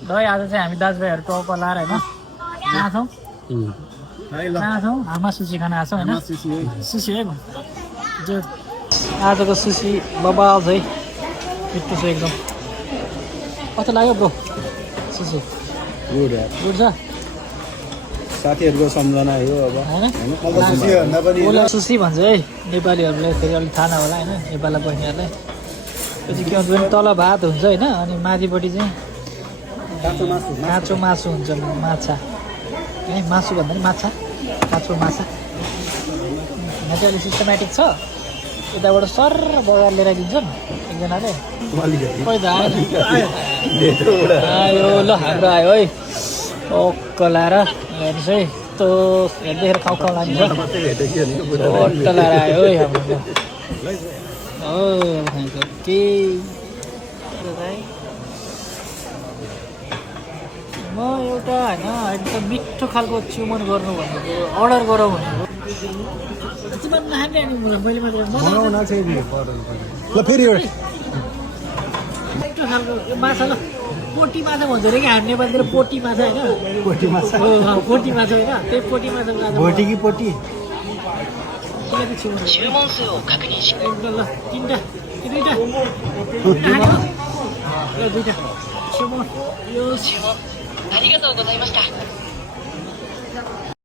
है आज चाहिँ हामी दाजुभाइहरू टप लाएर होइन कहाँ छौँ कहाँ छौँ हामा सुसी खान आएको छौँ होइन सुसी है जो आजको सुसी बबाल छ है मिठो छ एकदम कस्तो लाग्यो ब्रो सुसी गुड छ साथीहरूको सम्झना हो अब होइन सुसी भन्छ है नेपालीहरूलाई फेरि अलिक थाहा नहोला होइन नेपाली बहिनीहरूलाई पछि के हुन्छ भने तल भात हुन्छ होइन अनि माथिपट्टि चाहिँ काँचो मासु हुन्छ माछा है मासु भन्दा पनि माछा काँचो माछा यहाँ चाहिँ अलिक सिस्टमेटिक छ यताबाट सर बगाएर लिएर दिन्छन् एकजनाले आयो ल हाम्रो आयो है ओक्क लाएर हेर्नुहोस् है यस्तो हेर्दैखेर खाउ खाउ लाग्छ ओट्ट लाएर आयो है हाम्रो हो खान्छ के म एउटा होइन एकदम मिठो खालको च्युमन गर्नु भनेको अर्डर गरौँ भनेको तिमीहरू नखाने अनि मैले मात्रै मिठो खालको यो माछा ल पोटी माछा भन्छ अरे कि हामी नेपालतिर पोटी माछा होइन पोटी माछा पोटी माछा होइन त्यही पोटी माछा भोटी कि पोटी एकदम ल तिनवटा कि दुईवटा ल दुईवटा च्युमन यो